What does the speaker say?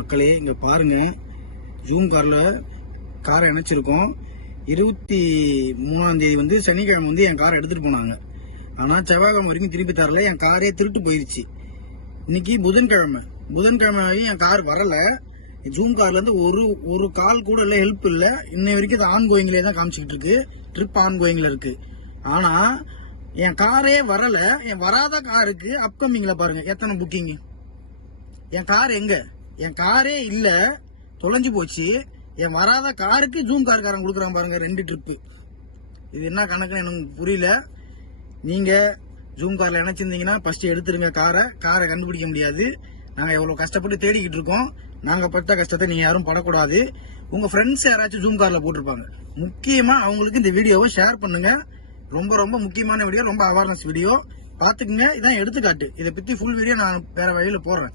மக்களே இங்க பாருங்க, ஜூம் கார்ல காரை இணைச்சிருக்கோம். 23ஆம் தேதி வந்து சனிக்கிழமை வந்து என் காரை எடுத்துட்டு போனாங்க. ஆனா செவ்வாய்க்கிழமை வரைக்கும் திருப்பி தரல. என் காரே திருட்டு போயிடுச்சு. இன்னைக்கு புதன்கிழமை என் கார் வரல. ஜூம் கார்ல இருந்து ஒரு கால் கூட இல்ல, ஹெல்ப் இல்ல. இன்னை வரைக்கும் இது ஆன் கோயிங்லேயே தான் காமிச்சிட்டு இருக்கு. ட்ரிப் ஆன் கோயிங்ல இருக்கு. ஆனா என் காரே வரல. என் வராத காருக்கு அப்கமிங்ல பாருங்க எத்தனை புக்கிங். என் கார் எங்க? என் காரே இல்ல, தொலைஞ்சு போச்சு. என் வராத காருக்கு ஜூம் கார்காரன் கொடுக்குறான் பாருங்க 2 ட்ரிப்பு. இது என்ன கணக்குன்னு எனக்கு புரியல. நீங்க ஜூம் கார்ல இணைச்சிருந்தீங்கன்னா ஃபர்ஸ்ட் எடுத்துருங்க காரை கண்டுபிடிக்க முடியாது. நாங்க எவ்வளவு கஷ்டப்பட்டு தேடிக்கிட்டு இருக்கோம். நாங்க பட்ட கஷ்டத்தை நீங்க யாரும் படக்கூடாது. உங்க ஃப்ரெண்ட்ஸ் யாராச்சும் ஜூம் கார்ல போட்டிருப்பாங்க, முக்கியமா அவங்களுக்கு இந்த வீடியோவை ஷேர் பண்ணுங்க. ரொம்ப ரொம்ப முக்கியமான வீடியோ, ரொம்ப அவேர்னஸ் வீடியோ. பாத்துக்குங்க. இதான் எடுத்துக்காட்டு. இதை பத்தி ஃபுல் வீடியோ நான் வேற வழியில போடுறேன்.